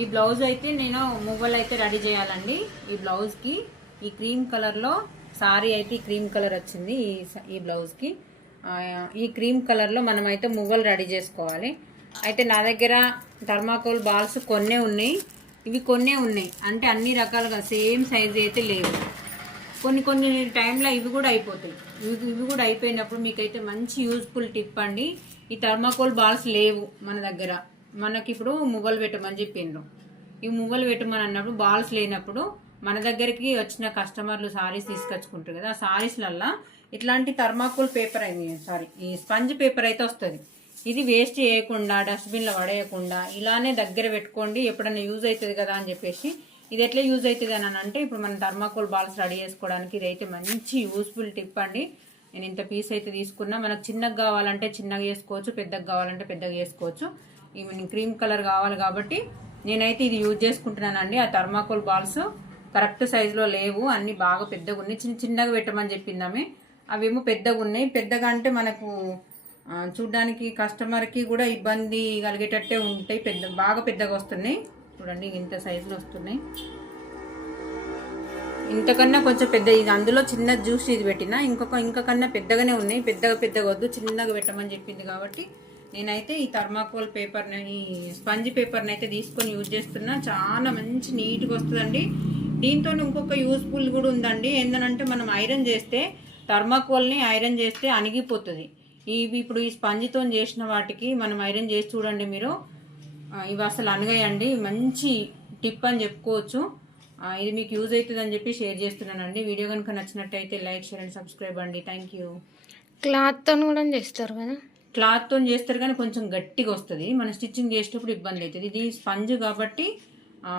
ఈ బ్లౌజ్ అయితే నేను మువ్వలు అయితే రెడీ చేయాలండి. ఈ బ్లౌజ్కి ఈ క్రీమ్ కలర్లో సారీ అయితే క్రీమ్ కలర్ వచ్చింది. ఈ బ్లౌజ్కి ఈ క్రీమ్ కలర్లో మనం అయితే మువ్వలు రెడీ చేసుకోవాలి. అయితే నా దగ్గర థర్మాకోల్ బాల్స్ కొన్నే ఉన్నాయి, ఇవి కొన్నే ఉన్నాయి. అంటే అన్ని రకాలుగా సేమ్ సైజు అయితే లేవు. కొన్ని టైంలో ఇవి కూడా అయిపోతాయి. ఇవి కూడా అయిపోయినప్పుడు మీకైతే మంచి యూజ్ఫుల్ టిప్ అండి. ఈ థర్మాకోల్ బాల్స్ లేవు మన దగ్గర, మనకి ఇప్పుడు మువ్వలు పెట్టమని చెప్పిండ్రు. ఈ మువ్వలు పెట్టమని అన్నప్పుడు బాల్స్ లేనప్పుడు మన దగ్గరికి వచ్చిన కస్టమర్లు సారీస్ తీసుకొచ్చుకుంటారు కదా, ఆ సారీస్లల్లా ఇట్లాంటి థర్మాకోల్ పేపర్ ఈ స్పంజ్ పేపర్ అయితే వస్తుంది. ఇది వేస్ట్ చేయకుండా డస్ట్బిన్లో పడేయకుండా ఇలానే దగ్గర పెట్టుకోండి. ఎప్పుడైనా యూజ్ అవుతుంది కదా అని చెప్పేసి ఇది ఎట్లా యూజ్ అవుతుంది అని అంటే ఇప్పుడు మనం థర్మాకోల్ బాల్స్ రెడీ చేసుకోవడానికి ఇదైతే మంచి యూస్ఫుల్ టిప్ అండి. నేను ఇంత పీస్ అయితే తీసుకున్నా. మనకు చిన్నగా కావాలంటే చిన్నగా చేసుకోవచ్చు, పెద్దగా కావాలంటే పెద్దగా చేసుకోవచ్చు. ఇవి క్రీమ్ కలర్ కావాలి కాబట్టి నేనైతే ఇది యూజ్ చేసుకుంటున్నానండి. ఆ థర్మాకోల్ బాల్స్ కరెక్ట్ సైజులో లేవు, అన్ని బాగా పెద్దగా ఉన్నాయి. చిన్నగా పెట్టమని చెప్పిందామే, అవేమో పెద్దగా ఉన్నాయి. పెద్దగా అంటే మనకు చూడ్డానికి కస్టమర్కి కూడా ఇబ్బంది కలిగేటట్టే ఉంటాయి. బాగా పెద్దగా వస్తున్నాయి చూడండి, ఇంత సైజులో వస్తున్నాయి. ఇంతకన్నా కొంచెం పెద్ద, ఇది అందులో చిన్న జ్యూస్ ఇది పెట్టినా ఇంకకన్నా పెద్దగానే ఉన్నాయి. పెద్దగా వద్దు, చిన్నగా పెట్టమని చెప్పింది కాబట్టి నేనైతే ఈ థర్మాకోల్ పేపర్ని, ఈ స్పంజ్ పేపర్ని అయితే తీసుకొని యూజ్ చేస్తున్నా. చాలా మంచి నీట్గా వస్తుందండి. దీంతో ఇంకొక యూస్ఫుల్ కూడా ఉందండి. ఏంటంటే మనం ఐరన్ చేస్తే థర్మాకోల్ని ఐరన్ చేస్తే అణిగిపోతుంది. ఇవి ఇప్పుడు ఈ స్పంజ్తో చేసిన వాటికి మనం ఐరన్ చేసి చూడండి మీరు, ఇవి అసలు అనగాయండి. మంచి టిప్ అని చెప్పుకోవచ్చు. ఇది మీకు యూజ్ అవుతుంది అని చెప్పి షేర్ చేస్తున్నానండి. వీడియో కనుక నచ్చినట్టయితే లైక్, షేర్ అండ్ సబ్స్క్రైబ్ అండి. Thank you. క్లాత్తో కూడా చేస్తారు కదా, క్లాత్తో చేస్తారు కానీ కొంచెం గట్టిగా వస్తుంది. మనం స్టిచ్చింగ్ చేసేటప్పుడు ఇబ్బంది అవుతుంది. ఇది స్పంజ్ కాబట్టి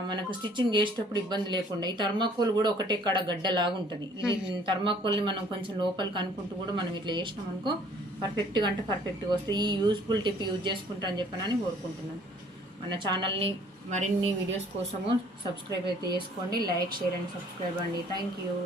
మనకు స్టిచ్చింగ్ చేసేటప్పుడు ఇబ్బంది లేకుండా. ఈ థర్మాకోల్ కూడా ఒకటే కాడ గడ్డలాగా ఉంటుంది. ఇది థర్మాకోల్ని మనం కొంచెం లోపలికి అనుకుంటూ కూడా మనం ఇట్లా చేసినాం అనుకో పర్ఫెక్ట్గా అంటే పర్ఫెక్ట్గా వస్తుంది. ఈ యూస్ఫుల్ టిప్ యూజ్ చేసుకుంటా అని చెప్పనని కోరుకుంటున్నాను. మన ఛానల్ని మరిన్ని వీడియోస్ కోసము సబ్స్క్రైబ్ అయితే చేసుకోండి. లైక్, షేర్ అండ్ సబ్స్క్రైబ్ అండి. Thank you.